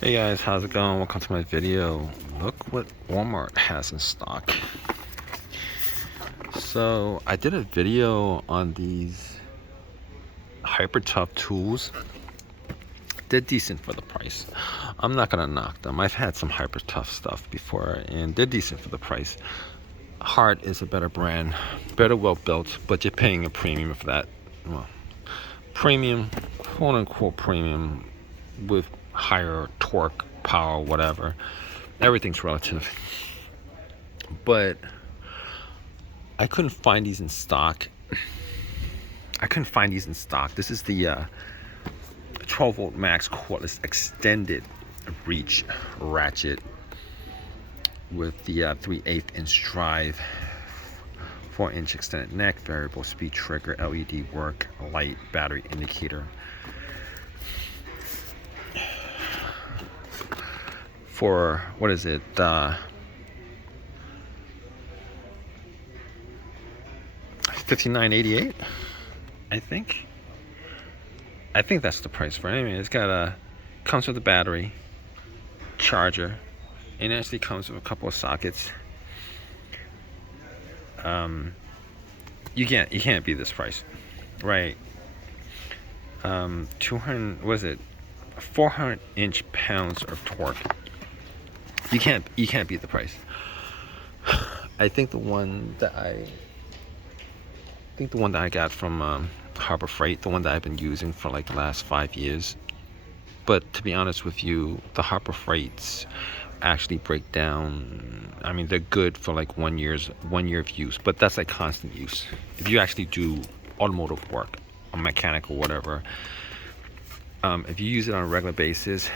Hey guys, how's it going? Welcome to my video. Look what Walmart has in stock. So I did a video on these hyper tough tools. They're decent for the price. I'm not gonna knock them. I've had some hyper tough stuff before and they're decent for the price. Hart is a better brand, better well built, but you're paying a premium for that. Well, premium, quote unquote premium, with higher torque, power, whatever. Everything's relative. But I couldn't find these in stock. This is the 12 volt max cordless extended reach ratchet with the 3/8 inch drive, 4-inch extended neck, variable speed trigger, LED work, light, battery indicator. For what is it? $59.88, I think. I think that's the price for it. Anyway, it's got comes with a battery, charger, and it actually comes with a couple of sockets. You can't beat this price, right? 200, what is it? 400 inch-pounds of torque. You can't beat the price. I think the one that I got from Harbor Freight, the one that I've been using for like the last 5 years. But to be honest with you, the Harbor Freights actually break down. I mean, they're good for like 1 year of use, but that's like constant use. If you actually do automotive work, or mechanical, whatever, if you use it on a regular basis,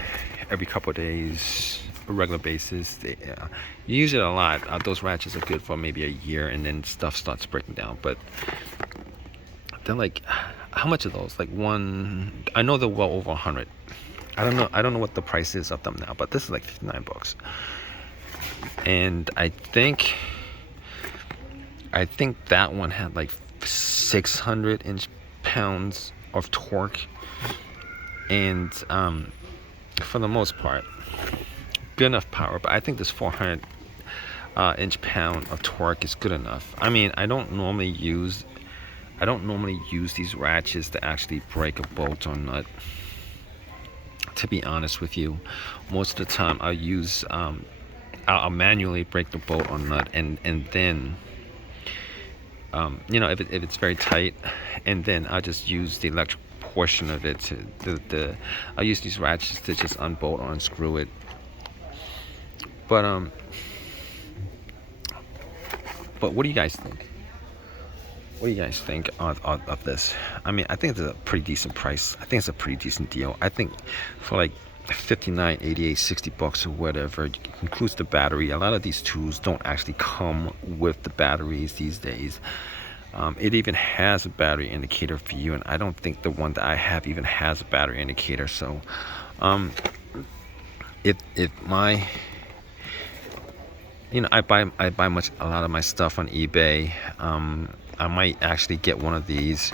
every couple of days, a regular basis, you use it a lot. Those ratchets are good for maybe a year, and then stuff starts breaking down. But they're like, how much are those? Like one, I know they're well over 100. I don't know what the price is of them now, but this is like $59. And I think that one had like 600 inch-pounds of torque, and for the most part, good enough power. But I think this 400 inch-pound of torque is good enough. I mean, I don't normally use these ratchets to actually break a bolt or nut. To be honest with you, most of the time I'll manually break the bolt or nut, and then if it's very tight, and then I'll just use the electric portion of it to I'll use these ratchets to just unbolt or unscrew it. But what do you guys think? What do you guys think of this? I mean, I think it's a pretty decent price. I think it's a pretty decent deal. I think for like $59.88, $60 or whatever, it includes the battery. A lot of these tools don't actually come with the batteries these days. It even has a battery indicator for you, and I don't think the one that I have even has a battery indicator. So, if my, I buy a lot of my stuff on eBay. I might actually get one of these.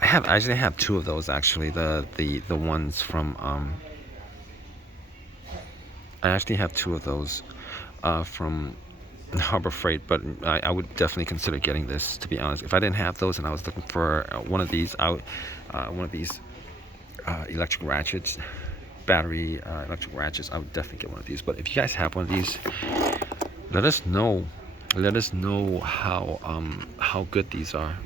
I actually have two of those actually. The ones from I actually have two of those from Harbor Freight, but I would definitely consider getting this, to be honest. If I didn't have those and I was looking for one of these, electric ratchets, battery electric ratchets, I would definitely get one of these. But if you guys have one of these, let us know. Let us know how good these are.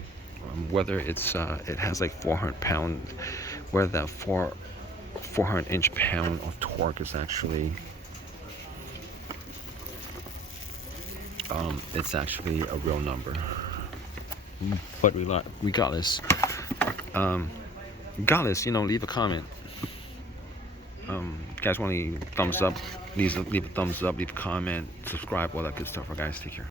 Whether it has like 400 pound, whether that 400 inch-pound of torque is actually it's actually a real number. But regardless, leave a comment. If you guys want any thumbs up, leave a thumbs up, leave a comment, subscribe, all that good stuff. Guys, take care.